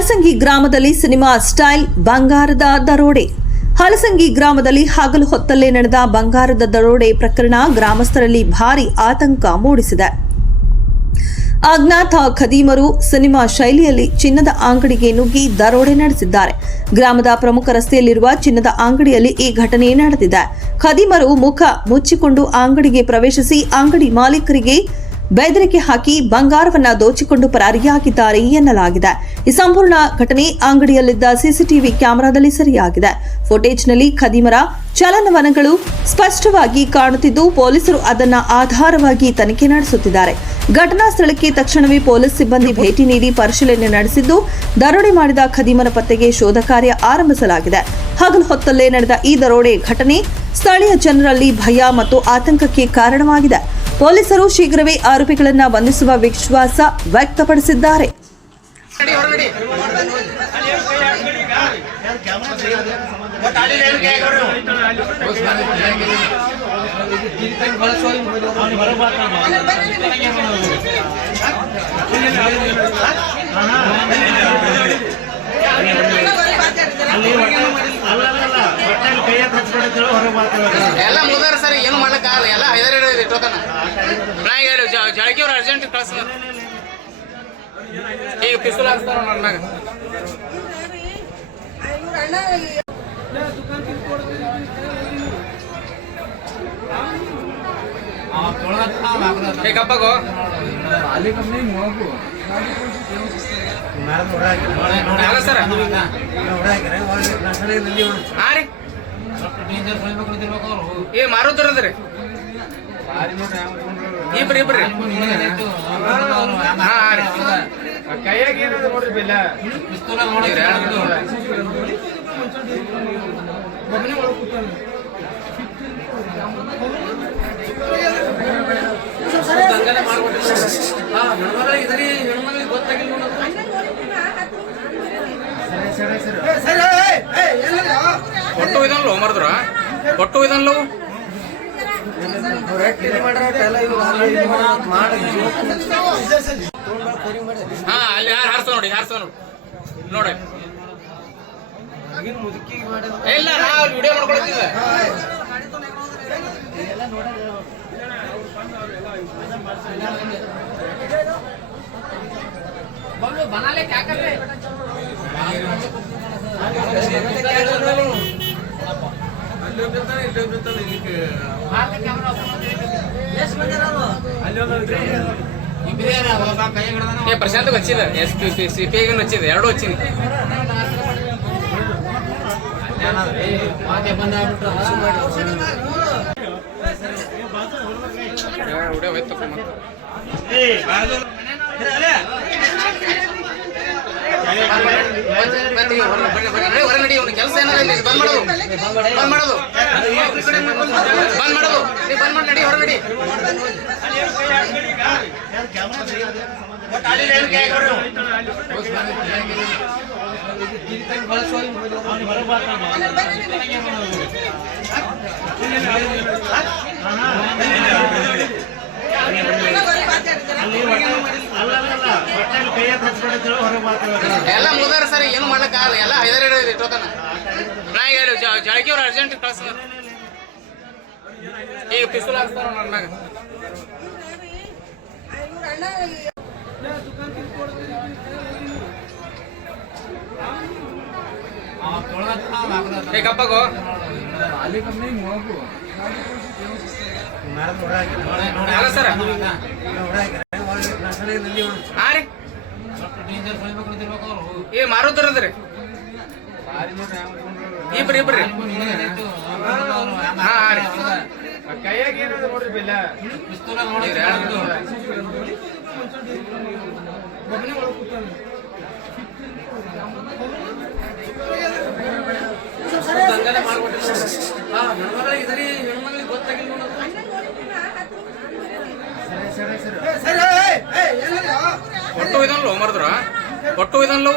ಹಲಸಂಗಿ ಗ್ರಾಮದಲ್ಲಿ cinema style ಬಂಗಾರದ ದರೋಡೆ. ಹಲಸಂಗಿ ಗ್ರಾಮದಲ್ಲಿ ಹಗಲು ಹೊತ್ತಲ್ಲೇ ನಡೆದ ಬಂಗಾರದ ದರೋಡೆ ಪ್ರಕರಣ ಗ್ರಾಮಸ್ಥರಲ್ಲಿ ಭಾರೀ ಆತಂಕ ಮೂಡಿಸಿದೆ. ಅಜ್ಞಾತ ಖದೀಮರು ಸಿನಿಮಾ ಶೈಲಿಯಲ್ಲಿ ಚಿನ್ನದ ಅಂಗಡಿಗೆ ನುಗ್ಗಿ ದರೋಡೆ ನಡೆಸಿದ್ದಾರೆ. ಗ್ರಾಮದ ಪ್ರಮುಖ ರಸ್ತೆಯಲ್ಲಿರುವ ಚಿನ್ನದ ಅಂಗಡಿಯಲ್ಲಿ ಈ ಘಟನೆ ನಡೆದಿದೆ. ಖದೀಮರು ಮುಖ ಮುಚ್ಚಿಕೊಂಡು ಅಂಗಡಿಗೆ ಪ್ರವೇಶಿಸಿ ಅಂಗಡಿ ಮಾಲೀಕರಿಗೆ ಬೆದರಿಕೆ ಹಾಕಿ ಬಂಗಾರವನ್ನ ದೋಚಿಕೊಂಡು ಪರಾರಿಯಾಗಿದ್ದಾರೆ ಎನ್ನಲಾಗಿದೆ. ಈ ಸಂಪೂರ್ಣ ಘಟನೆ ಅಂಗಡಿಯಲ್ಲಿದ್ದ ಸಿಸಿಟಿವಿ ಕ್ಯಾಮೆರಾದಲ್ಲಿ ಸೆರೆಯಾಗಿದೆ. ಫುಟೇಜ್ನಲ್ಲಿ ಖದೀಮರ ಚಲನವಲನಗಳು ಸ್ಪಷ್ಟವಾಗಿ ಕಾಣುತ್ತಿದ್ದು ಪೊಲೀಸರು ಅದನ್ನ ಆಧಾರವಾಗಿ ತನಿಖೆ ನಡೆಸುತ್ತಿದ್ದಾರೆ. ಘಟನಾ ಸ್ಥಳಕ್ಕೆ ತಕ್ಷಣವೇ ಪೊಲೀಸ್ ಸಿಬ್ಬಂದಿ ಭೇಟಿ ನೀಡಿ ಪರಿಶೀಲನೆ ನಡೆಸಿದ್ದು ದರೋಡೆ ಮಾಡಿದ ಖದೀಮರ ಪತ್ತೆಗೆ ಶೋಧ ಕಾರ್ಯ ಆರಂಭಿಸಲಾಗಿದೆ. ಹಗಲು ಹೊತ್ತಲ್ಲೇ ನಡೆದ ಈ ದರೋಡೆ ಘಟನೆ ಸ್ಥಳೀಯ ಜನರಲ್ಲಿ ಭಯ ಮತ್ತು ಆತಂಕಕ್ಕೆ ಕಾರಣವಾಗಿದೆ. ಪೊಲೀಸರು ಶೀಘ್ರವೇ ಆರೋಪಿಗಳನ್ನು ಬಂಧಿಸುವ ವಿಶ್ವಾಸ ವ್ಯಕ್ತಪಡಿಸಿದ್ದಾರೆ. ಎಲ್ಲ ಮುಗಿದಾರ ಸರ್, ಏನು ಮಾಡ್ಲಿಕ್ಕಾಗಲ್ಲ. ಎಲ್ಲ ಐದಾರು ಇಟ್ಟೋತಾನ ಜಳಕಿ ಅವ್ರು ಅರ್ಜೆಂಟ್ ಕಳ್ಸ. ಈಗ ಪಿಸ್ತೂಲ್ ಹಾಕ್ತಾರ ನನ್ನ ಮ್ಯಾಗ. ಕಪ್ಪಗೋ ಸರ್ ಹಾ ರೀ ಏ ಮಾರುದ್ರಿ ಇಬ್ರಿ ಹಾ ರೀ ಕೈಯಾಗ ಏನದ ನೋಡ್ರಿ ಬಿಲ್ಲ ಒಟ್ಟು ಇದನ್ಲೋ ಮರದ್ರ ಒಟ್ಟು ಇದನ್ಲೋ ಹಾ ಅಲ್ಲಿ ಯಾರು ಹಾರ್ಸ ನೋಡಿ ನೋಡಿ ಇಲ್ಲ ನಾವು ವಿಡಿಯೋ ಮಾಡ್ಕೊಳ್ತಿದ್ದೆ. बनाले क्या कर रहे ಪ್ರಶಾಂತ್ వచ్చింది సిపిఐ వచ్చింది ಎರಡು వచ్చింది ಹೊರಗಡೆ ಕೆಲಸ ಏನಾಗಲಿ ಬಂದ್ ಮಾಡೋದು ನಡಿ ಹೊರಗಡೆ ಎಲ್ಲ ಮುಗಿದಾರ ಸರ್, ಏನು ಮಾಡ್ಲಿಕ್ಕಾಗಲ್ಲ. ಎಲ್ಲ ಐದಾರು ಇಟ್ಟೋತಾನ ಜಳಕಿ ಅವ್ರು ಅರ್ಜೆಂಟ್ ಕಳ್ಸ. ಈಗ ಪಿಸ್ತೂಲ್ ಹಾಕ್ತಾರ ನನ್ನ ಮ್ಯಾಗ. ಕಪ್ಪಗೋ ಸರ್ ಹಾ ರೀ ಏ ಮಾರುದ್ರಿ ಇಬ್ರಿ ಹಾ ರೀ ಕೈಯಾಗ ಏನದ ನೋಡ್ರಿ ಬಿಲ್ಲ ಒಟ್ಟು ಇದನ್ಲೋ ಮರದ್ರ ಒಟ್ಟು ಇದನ್ಲೋ